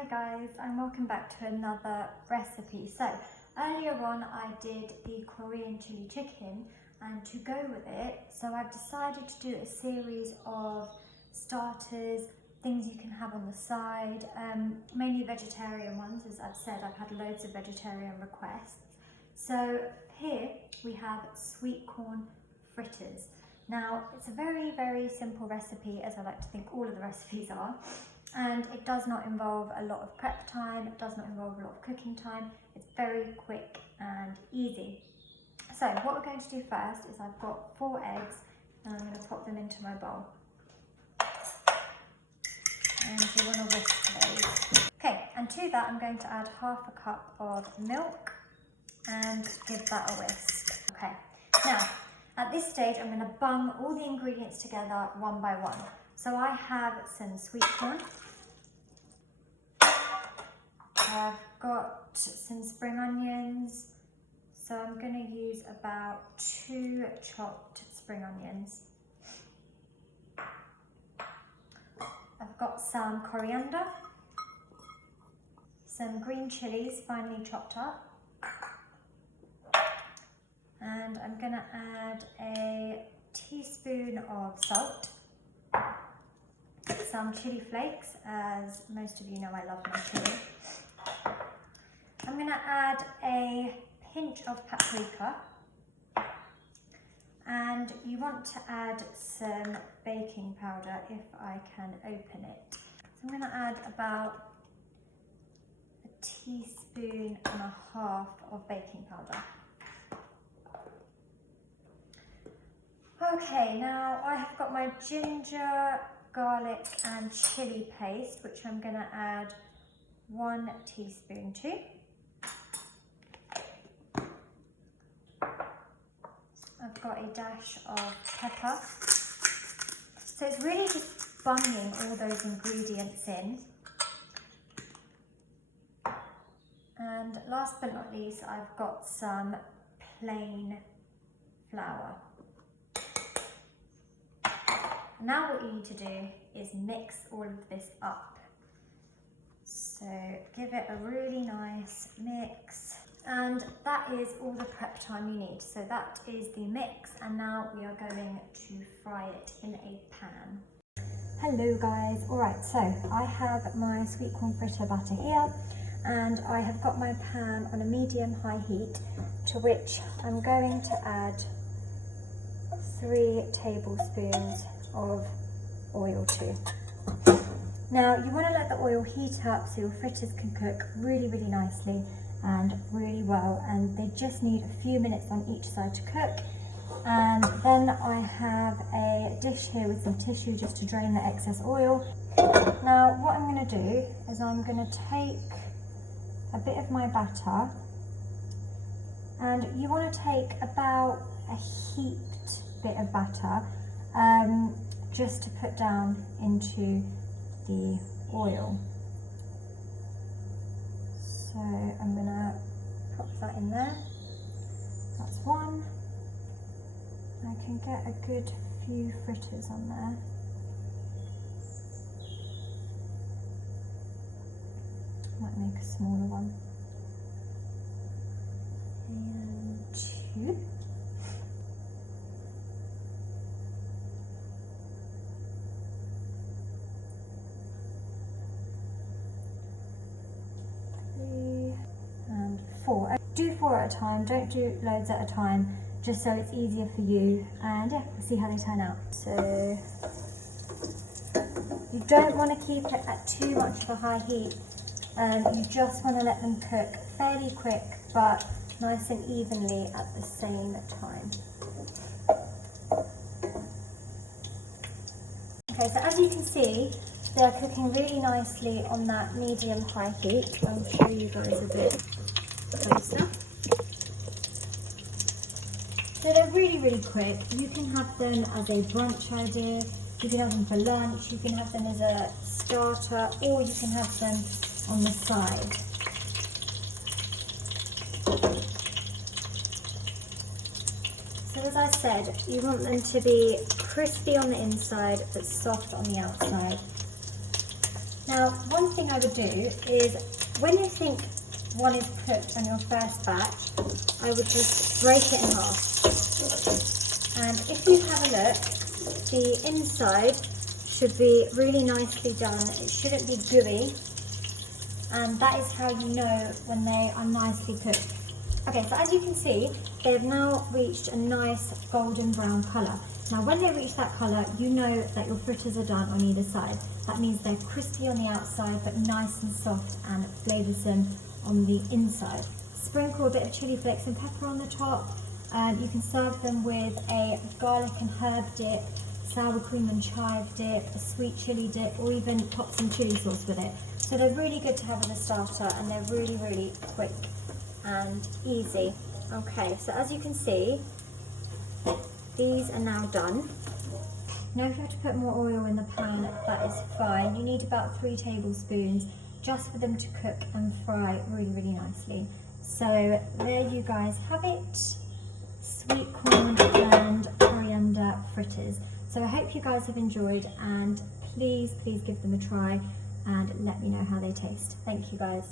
Hi guys, and welcome back to another recipe. So earlier on I did the Korean chili chicken, and to go with it, so I've decided to do a series of starters, things you can have on the side, mainly vegetarian ones. As I've said, I've had loads of vegetarian requests. So here we have sweet corn fritters. Now it's a very simple recipe, as I like to think all of the recipes are. And it does not involve a lot of prep time, it does not involve a lot of cooking time. It's very quick and easy. So what we're going to do first is I've got 4 eggs and I'm going to pop them into my bowl. And you want to whisk those. Okay, and to that I'm going to add half a cup of milk and give that a whisk. Okay, now at this stage I'm going to bung all the ingredients together one by one. So I have some sweet corn, I've got some spring onions, so I'm going to use about 2 chopped spring onions. I've got some coriander, some green chillies finely chopped up, and I'm going to add a teaspoon of salt, some chili flakes, as most of you know I love my chili. I'm going to add a pinch of paprika, and you want to add some baking powder if I can open it. So I'm going to add about 1.5 teaspoons of baking powder. Okay, now I have got my ginger, garlic and chili paste, which I'm going to add 1 teaspoon to. I've got a dash of pepper. So it's really just bunging all those ingredients in. And last but not least, I've got some plain flour. Now what you need to do is mix all of this up. So give it a really nice mix. And that is all the prep time you need. So that is the mix, and now we are going to fry it in a pan. Hello guys, alright, so I have my sweet corn fritter batter here, and I have got my pan on a medium-high heat, to which I'm going to add 3 tablespoons of oil to. Now you want to let the oil heat up so your fritters can cook really nicely and really well, and they just need a few minutes on each side to cook. And then I have a dish here with some tissue just to drain the excess oil. Now what I'm going to do is I'm going to take a bit of my batter, and you want to take about a heaped bit of batter just to put down into the oil. So I'm going to pop that in there. That's 1. I can get a good few fritters on there. Might make a smaller one. And 2. And 4. Do 4 at a time, don't do loads at a time, just so it's easier for you. And yeah, we'll see how they turn out. So you don't want to keep it at too much of a high heat. You just want to let them cook fairly quick, but nice and evenly at the same time. Okay, so as you can see, they are cooking really nicely on that medium-high heat. I'll show you guys a bit closer. So they're really quick. You can have them as a brunch idea, you can have them for lunch, you can have them as a starter, or you can have them on the side. So as I said, you want them to be crispy on the inside but soft on the outside. Now, one thing I would do is, when you think one is cooked on your first batch, I would just break it in half. And if you have a look, the inside should be really nicely done. It shouldn't be gooey. And that is how you know when they are nicely cooked. Okay, so as you can see, they've now reached a nice golden brown colour. Now when they reach that colour, you know that your fritters are done on either side. That means they're crispy on the outside, but nice and soft and flavoursome on the inside. Sprinkle a bit of chilli flakes and pepper on the top. You can serve them with a garlic and herb dip, sour cream and chive dip, a sweet chilli dip, or even pop some chilli sauce with it. So they're really good to have as a starter, and they're really, really quick and easy. Okay, so as you can see, these are now done. Now if you have to put more oil in the pan, that is fine. You need about 3 tablespoons just for them to cook and fry really, really nicely. So there you guys have it, sweet corn and coriander fritters. So I hope you guys have enjoyed, and please give them a try and let me know how they taste. Thank you guys.